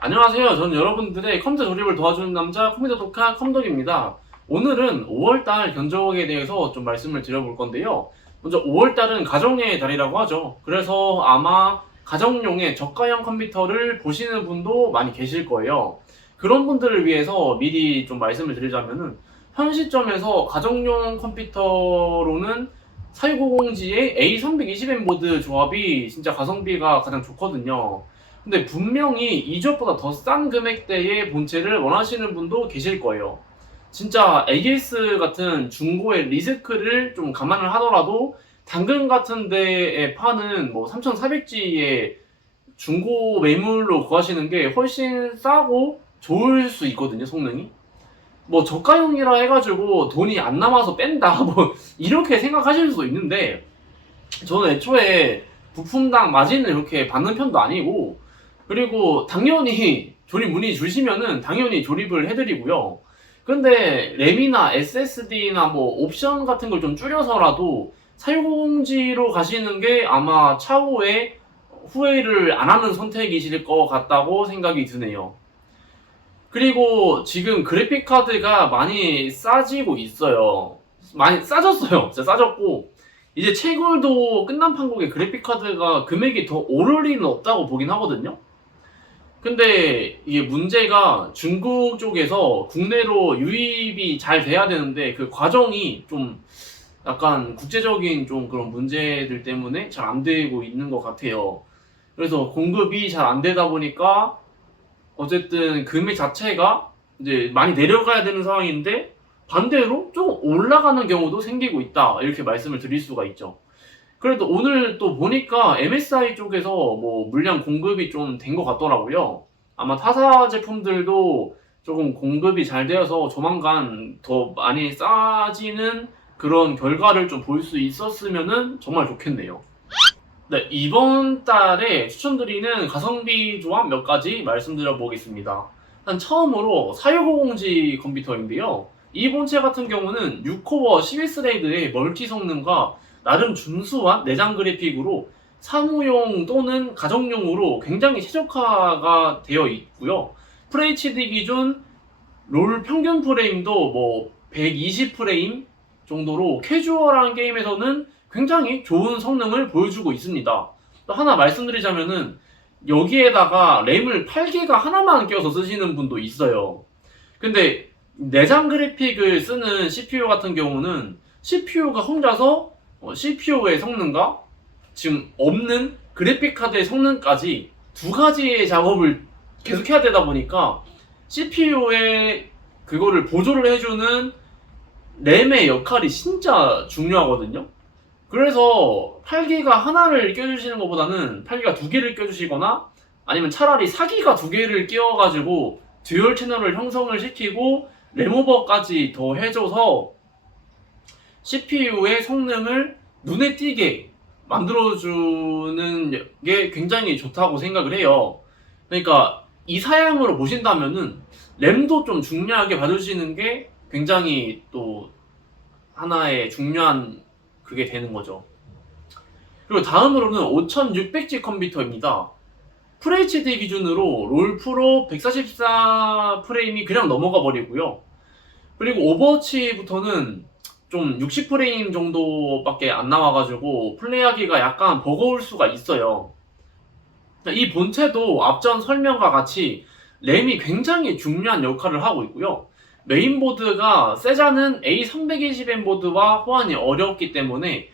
안녕하세요. 저는 여러분들의 컴퓨터 조립을 도와주는 남자 컴퓨터 독학 컴덕입니다. 오늘은 5월달 견적에 대해서 좀 말씀을 드려볼 건데요. 먼저 5월달은 가정의 달이라고 하죠. 그래서 아마 가정용의 저가형 컴퓨터를 보시는 분도 많이 계실 거예요. 그런 분들을 위해서 미리 좀 말씀을 드리자면은 현 시점에서 가정용 컴퓨터로는 4990G의 A320M 보드 조합이 진짜 가성비가 가장 좋거든요. 근데 분명히 이 조합보다 더 싼 금액대의 본체를 원하시는 분도 계실 거예요. 진짜 AS 같은 중고의 리스크를 좀 감안을 하더라도 당근 같은 데에 파는 뭐 3400G의 중고 매물로 구하시는 게 훨씬 싸고 좋을 수 있거든요, 성능이. 뭐 저가형이라 해가지고 돈이 안 남아서 뺀다, 뭐 이렇게 생각하실 수도 있는데 저는 애초에 부품당 마진을 이렇게 받는 편도 아니고, 그리고 당연히 조립 문의 주시면은 당연히 조립을 해드리고요. 근데 램이나 SSD나 뭐 옵션 같은 걸 좀 줄여서라도 40G로 가시는 게 아마 차후에 후회를 안 하는 선택이실 것 같다고 생각이 드네요. 그리고 지금 그래픽 카드가 많이 싸지고 있어요. 많이 싸졌어요. 진짜 싸졌고, 이제 채굴도 끝난 판국에 그래픽 카드가 금액이 더 오를 리는 없다고 보긴 하거든요. 근데 이게 문제가 중국 쪽에서 국내로 유입이 잘 돼야 되는데 그 과정이 좀 약간 국제적인 좀 그런 문제들 때문에 잘 안 되고 있는 것 같아요. 그래서 공급이 잘 안 되다 보니까 어쨌든 금액 자체가 이제 많이 내려가야 되는 상황인데 반대로 좀 올라가는 경우도 생기고 있다, 이렇게 말씀을 드릴 수가 있죠. 그래도 오늘 또 보니까 MSI 쪽에서 뭐 물량 공급이 좀 된 것 같더라고요. 아마 타사 제품들도 조금 공급이 잘 되어서 조만간 더 많이 싸지는 그런 결과를 좀 볼 수 있었으면 정말 좋겠네요. 네, 이번 달에 추천드리는 가성비 조합 몇 가지 말씀드려 보겠습니다. 일단 처음으로 4650G 컴퓨터인데요. 이 본체 같은 경우는 6코어 11스레이드의 멀티 성능과 나름 준수한 내장 그래픽으로 사무용 또는 가정용으로 굉장히 최적화가 되어 있고요. FHD 기준 롤 평균 프레임도 뭐 120프레임 정도로 캐주얼한 게임에서는 굉장히 좋은 성능을 보여주고 있습니다. 또 하나 말씀드리자면은 여기에다가 램을 8기가 하나만 껴서 쓰시는 분도 있어요. 근데 내장 그래픽을 쓰는 CPU 같은 경우는 CPU가 혼자서 CPU의 성능과 지금 없는 그래픽 카드의 성능까지 두 가지의 작업을 계속 해야 되다 보니까 CPU의 그거를 보조를 해주는 램의 역할이 진짜 중요하거든요. 그래서 8기가 하나를 껴주시는 것보다는 8기가 두 개를 껴주시거나 아니면 차라리 4기가 두 개를 끼워가지고 듀얼 채널을 형성을 시키고 램오버까지 더 해줘서 CPU의 성능을 눈에 띄게 만들어주는 게 굉장히 좋다고 생각을 해요. 그러니까 이 사양으로 보신다면은 램도 좀 중요하게 봐주시는 게 굉장히 또 하나의 중요한 그게 되는 거죠. 그리고 다음으로는 5600G 컴퓨터입니다. FHD 기준으로 롤 프로 144 프레임이 그냥 넘어가 버리고요. 그리고 오버워치부터는 좀 60프레임 정도밖에 안 나와가지고 플레이하기가 약간 버거울 수가 있어요. 이 본체도 앞전 설명과 같이 램이 굉장히 중요한 역할을 하고 있고요. 메인보드가 세자는 A320M 보드와 호환이 어렵기 때문에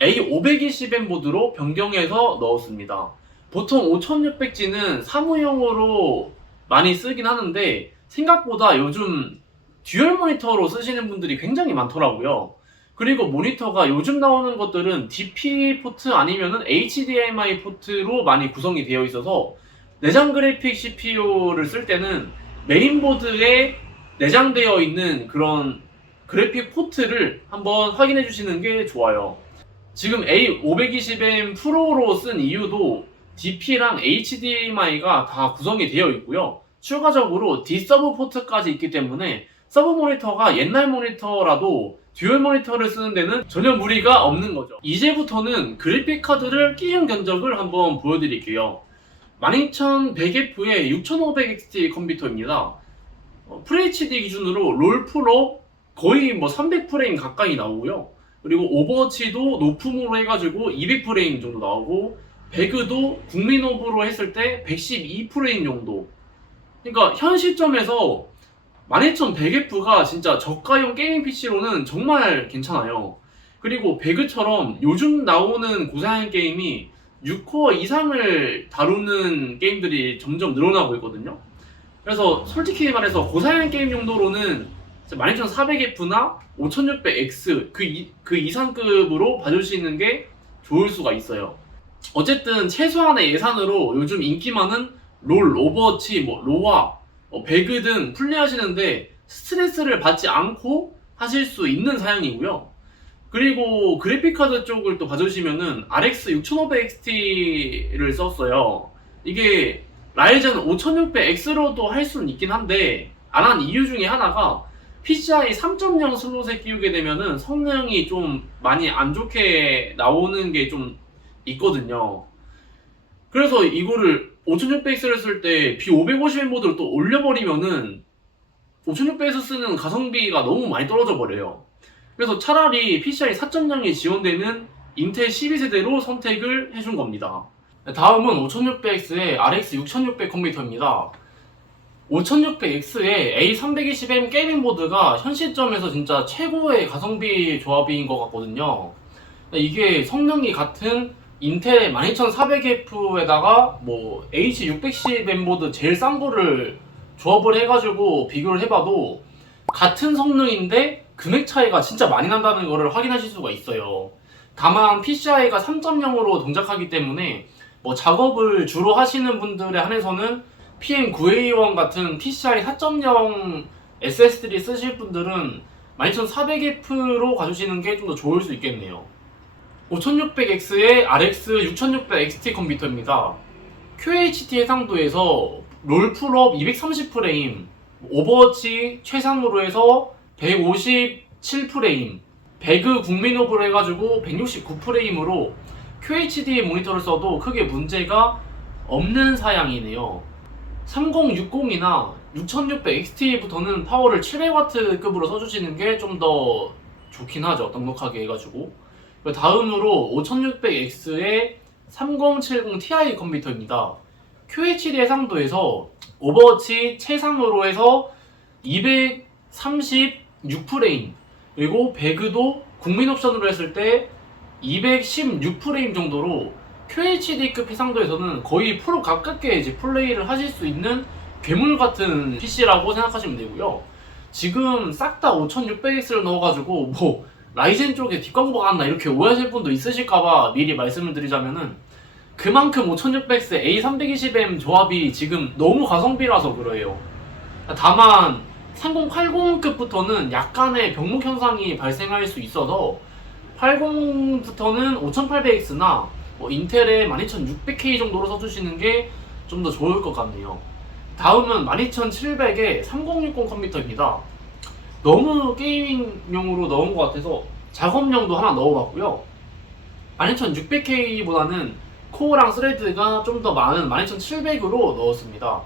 A520M 보드로 변경해서 넣었습니다. 보통 5600G는 사무용으로 많이 쓰긴 하는데 생각보다 요즘 듀얼 모니터로 쓰시는 분들이 굉장히 많더라고요. 그리고 모니터가 요즘 나오는 것들은 DP 포트 아니면은 HDMI 포트로 많이 구성이 되어 있어서 내장 그래픽 CPU를 쓸 때는 메인보드에 내장되어 있는 그런 그래픽 포트를 한번 확인해 주시는 게 좋아요. 지금 A520M 프로로 쓴 이유도 DP랑 HDMI가 다 구성이 되어 있고요. 추가적으로 D서브 포트까지 있기 때문에 서브 모니터가 옛날 모니터라도 듀얼 모니터를 쓰는 데는 전혀 무리가 없는 거죠. 이제부터는 그래픽 카드를 끼운 견적을 한번 보여드릴게요. 12100F의 6500XT 컴퓨터입니다. FHD 기준으로 롤 프로 거의 뭐 300프레임 가까이 나오고요. 그리고 오버워치도 높음으로 해가지고 200프레임 정도 나오고, 배그도 국민 오브로 했을 때 112프레임 정도. 그러니까 현 시점에서 12100F가 진짜 저가용 게이밍 PC로는 정말 괜찮아요. 그리고 배그처럼 요즘 나오는 고사양 게임이 6코어 이상을 다루는 게임들이 점점 늘어나고 있거든요. 그래서 솔직히 말해서 고사양 게임 정도로는 12400F나 5600X 그 이상급으로 봐주시는 게 좋을 수가 있어요. 어쨌든 최소한의 예산으로 요즘 인기 많은 롤, 오버워치, 로아, 배그 등 플레이하시는데 스트레스를 받지 않고 하실 수 있는 사양이고요. 그리고 그래픽카드 쪽을 또 봐주시면은 RX 6500XT를 썼어요. 이게 라이젠 5600X로도 할 수는 있긴 한데 안 한 이유 중에 하나가 PCI 3.0 슬롯에 끼우게 되면은 성능이 좀 많이 안 좋게 나오는 게 좀 있거든요. 그래서 이거를 5600X를 쓸 때 B550M 모드를 또 올려버리면은 5600에서 쓰는 가성비가 너무 많이 떨어져 버려요. 그래서 차라리 PCI 4.0이 지원되는 인텔 12세대로 선택을 해준 겁니다. 다음은 5600X의 RX 6600 컴퓨터입니다. 5600X의 A320M 게이밍 보드가 현 시점에서 진짜 최고의 가성비 조합인 것 같거든요. 이게 성능이 같은 인텔 12400F에다가 H610M 보드 제일 싼 거를 조합을 해가지고 비교를 해봐도 같은 성능인데 금액 차이가 진짜 많이 난다는 거를 확인하실 수가 있어요. 다만 PCI가 3.0으로 동작하기 때문에 작업을 주로 하시는 분들에 한해서는 PM9A1 같은 PCI 4.0 SSD를 쓰실 분들은 12400F로 가주시는 게 좀 더 좋을 수 있겠네요. 5600X의 RX 6600XT 컴퓨터입니다. QHD 해상도에서 롤 풀업 230프레임, 오버워치 최상으로 해서 157프레임, 배그 국민 오브로 해가지고 169프레임으로 QHD 모니터를 써도 크게 문제가 없는 사양이네요. 3060이나 6600XT부터는 파워를 700W급으로 써주시는 게 좀 더 좋긴 하죠. 넉넉하게 해가지고. 다음으로 5600X의 3070 Ti 컴퓨터입니다. QHD 해상도에서 오버워치 최상으로 해서 236프레임, 그리고 배그도 국민 옵션으로 했을 때 216프레임 정도로 QHD급 해상도에서는 거의 프로 가깝게 이제 플레이를 하실 수 있는 괴물 같은 PC라고 생각하시면 되고요. 지금 싹 다 5600X를 넣어가지고 라이젠 쪽에 뒷광고 갔나 이렇게 오해하실 분도 있으실까봐 미리 말씀을 드리자면은, 그만큼 5600X A320M 조합이 지금 너무 가성비라서 그래요. 다만 3080급부터는 약간의 병목 현상이 발생할 수 있어서 80부터는 5800X나 인텔의 12600K 정도로 써주시는 게 좀 더 좋을 것 같네요. 다음은 12700의 3060 컴퓨터입니다. 너무 게이밍용으로 넣은 것 같아서 작업용도 하나 넣어봤고요. 12600K보다는 코어랑 스레드가 좀 더 많은 12700으로 넣었습니다.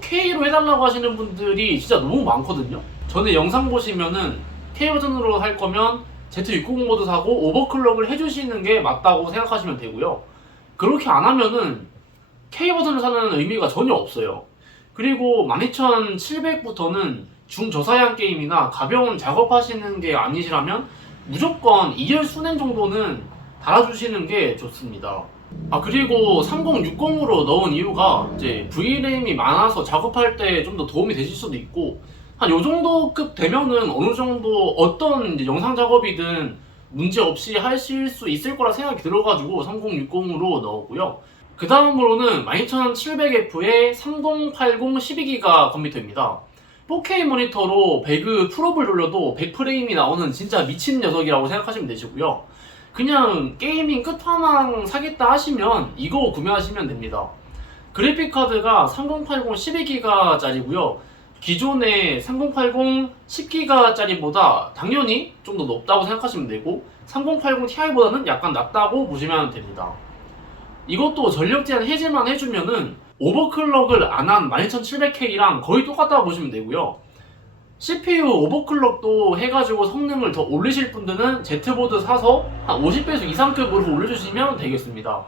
K로 해달라고 하시는 분들이 진짜 너무 많거든요. 전에 영상 보시면은 K 버전으로 할 거면 Z690 모드 사고 오버클럭을 해주시는 게 맞다고 생각하시면 되고요. 그렇게 안 하면은 K 버전을 사는 의미가 전혀 없어요. 그리고 12700부터는 중저사양 게임이나 가벼운 작업하시는 게 아니시라면 무조건 2열 순행 정도는 달아주시는 게 좋습니다. 그리고 3060으로 넣은 이유가 이제 VRAM이 많아서 작업할 때 좀 더 도움이 되실 수도 있고, 한 요 정도 급 되면은 어느 정도 어떤 이제 영상 작업이든 문제 없이 하실 수 있을 거라 생각이 들어가지고 3060으로 넣었고요. 그 다음으로는 12700F의 3080 12기가 컴퓨터입니다. 4K 모니터로 배그 풀업을 돌려도 100프레임이 나오는 진짜 미친 녀석이라고 생각하시면 되시고요. 그냥 게이밍 끝판왕 사겠다 하시면 이거 구매하시면 됩니다. 그래픽카드가 3080 12기가짜리고요. 기존의 3080 10기가짜리보다 당연히 좀 더 높다고 생각하시면 되고, 3080 Ti보다는 약간 낮다고 보시면 됩니다. 이것도 전력 제한 해제만 해주면은 오버클럭을 안 한 12700K랑 거의 똑같다고 보시면 되고요. CPU 오버클럭도 해가지고 성능을 더 올리실 분들은 Z보드 사서 한 50배속 이상급으로 올려주시면 되겠습니다.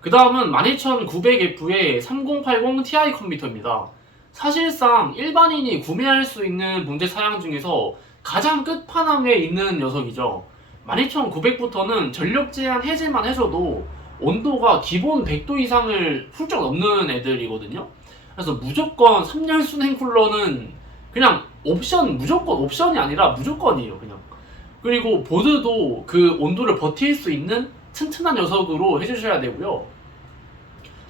그 다음은 12900F의 3080 Ti 컴퓨터입니다. 사실상 일반인이 구매할 수 있는 문제 사양 중에서 가장 끝판왕에 있는 녀석이죠. 12900부터는 전력 제한 해제만 해줘도 온도가 기본 100도 이상을 훌쩍 넘는 애들이거든요. 그래서 무조건 3열 순행 쿨러는 그냥 무조건 옵션이 아니라 무조건이에요, 그냥. 그리고 보드도 그 온도를 버틸 수 있는 튼튼한 녀석으로 해주셔야 되고요.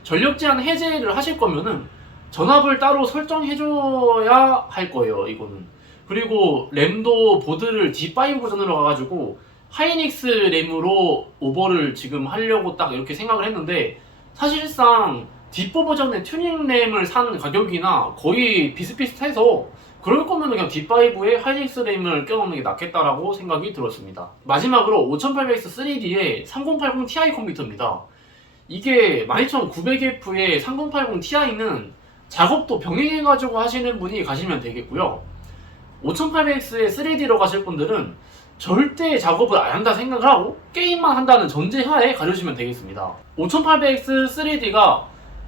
전력 제한 해제를 하실 거면은 전압을 따로 설정해줘야 할 거예요, 이거는. 그리고 램도 보드를 D5 버전으로 가가지고 하이닉스 램으로 오버를 지금 하려고 딱 이렇게 생각을 했는데, 사실상 D4 버전의 튜닝 램을 산 가격이나 거의 비슷비슷해서 그럴 거면 그냥 D5에 하이닉스 램을 껴놓는 게 낫겠다라고 생각이 들었습니다. 마지막으로 5800X 3D의 3080 Ti 컴퓨터입니다. 이게 12900F의 3080 Ti는 작업도 병행해가지고 하시는 분이 가시면 되겠고요. 5800X의 3D로 가실 분들은 절대 작업을 안 한다 생각을 하고 게임만 한다는 전제하에 가려주시면 되겠습니다. 5800X 3D가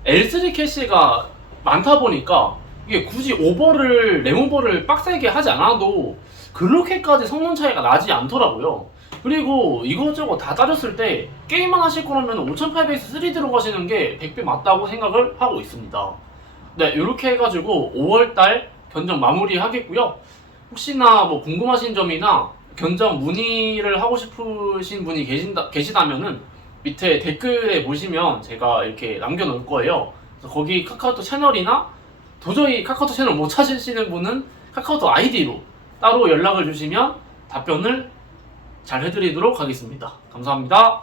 L3 캐시가 많다 보니까 이게 굳이 램 오버를 빡세게 하지 않아도 그렇게까지 성능 차이가 나지 않더라고요. 그리고 이것저것 다 따졌을 때 게임만 하실 거라면 5800X 3D로 가시는 게 100배 맞다고 생각을 하고 있습니다. 네, 이렇게 해가지고 5월달 견적 마무리 하겠고요. 혹시나 뭐 궁금하신 점이나 견적 문의를 하고 싶으신 분이 계시다면은 밑에 댓글에 보시면 제가 이렇게 남겨놓을 거예요. 그래서 거기 카카오톡 채널이나 도저히 카카오톡 채널 못 찾으시는 분은 카카오톡 아이디로 따로 연락을 주시면 답변을 잘 해드리도록 하겠습니다. 감사합니다.